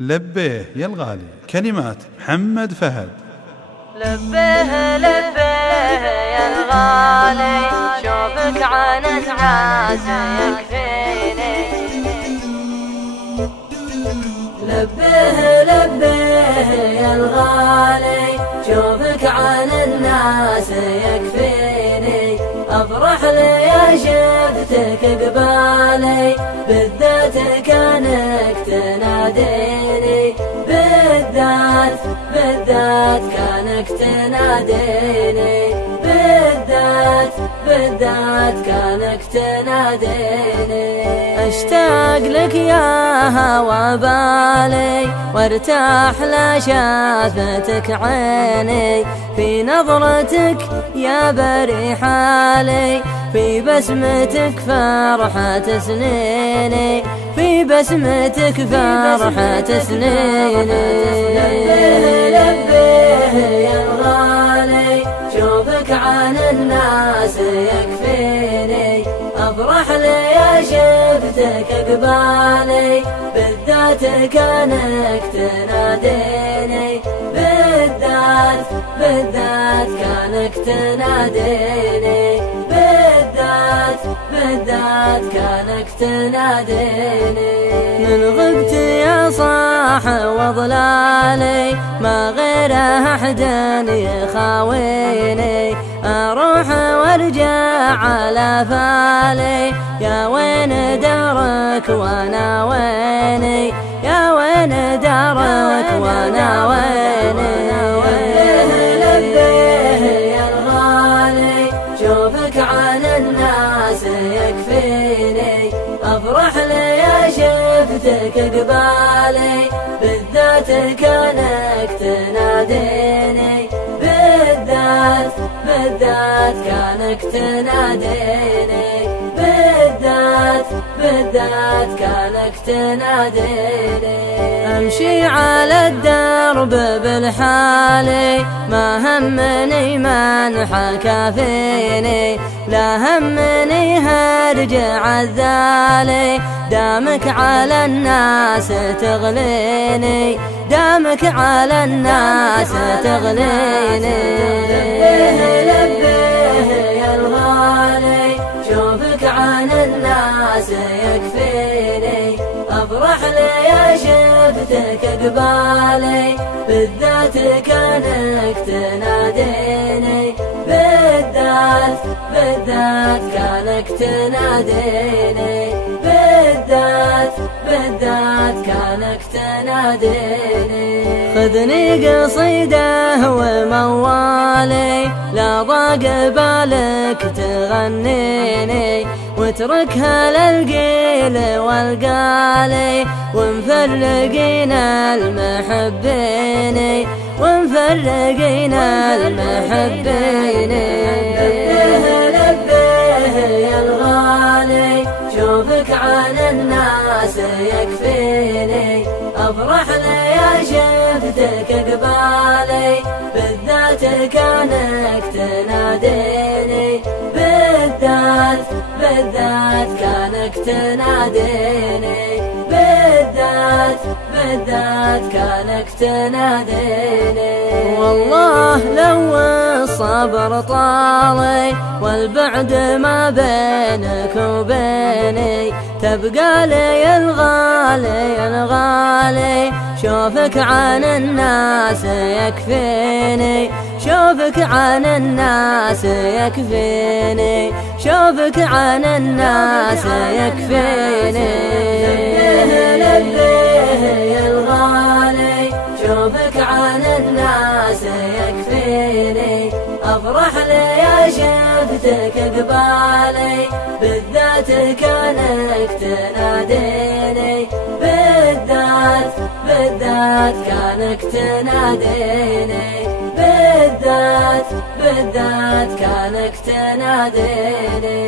لبيه يا الغالي، كلمات محمد فهد. لبيه لبيه يا الغالي، شوفك عن الناس يكفيني. لبيه لبيه يا الغالي، شوفك عن الناس يكفيني. افرح لي يا شفتك قبالي، بالذات كانك تناديني. بالذات كانك تناديني. بالذات كانك تناديني. اشتاق لك يا هوى بالي، وارتاح لشافتك عيني. في نظرتك يا بري حالي، في بسمتك فرحة سنيني. في بسمتك فرحة سنيني. لبيه يا الغالي، شوفك عن الناس يكفيني. افرح لي يا شفتك قبالي، بالذات كانك تناديني. بالذات كانك تناديني. بالذات كانك تناديني. من غبت يا صاح وظلالي، ما غير أحد يخاويني. أروح وارجع على فالي، يا وين دارك وانا ويني. يا وين دارك وانا ويني. لبيه يا الغالي، شوفك عن الناس يكفيني. افرح لي يا شفتك قبالي، بالذات كانك تناديني. بالذات كانك تناديني. بالذات كانك تناديني. امشي على الدرب بالحالي، ما همني من حكى فيني. لا همني هرجع الذالي، دامك على الناس تغليني. دامك على الناس تغليني. لبيه يا الغالي، شوفك عن الناس يكفيني. افرح لي يا شفتك قبالي، بالذات كانك تناديني. بالذات كانك تناديني. بالذات كانك تناديني. خذني قصيده وموالي، لا ضاق بالك تغنيني. واتركها للقيل والقالي، ومفرقين المحبين. ومفرقين المحبين. لبيه يا الغالي، شوفك عن الناس يكفيني. افرح لي يا شفتك قبالي، بالذات كانك تناديني. بالذات كانك تناديني. بالذات كانك تناديني. والله لو الصبر طالي، والبعد ما بينك وبيني. تبقى لي الغالي الغالي، شوفك عن الناس يكفيني. شوفك عن الناس يكفيني. شوفك عن الناس يكفيني. لبيه يا الغالي، شوفك عن الناس يكفيني. افرح لي يا شفتك قبالي، بالذات كانك تناديني. بالذات كانك تناديني. بالذات كانك تناديني.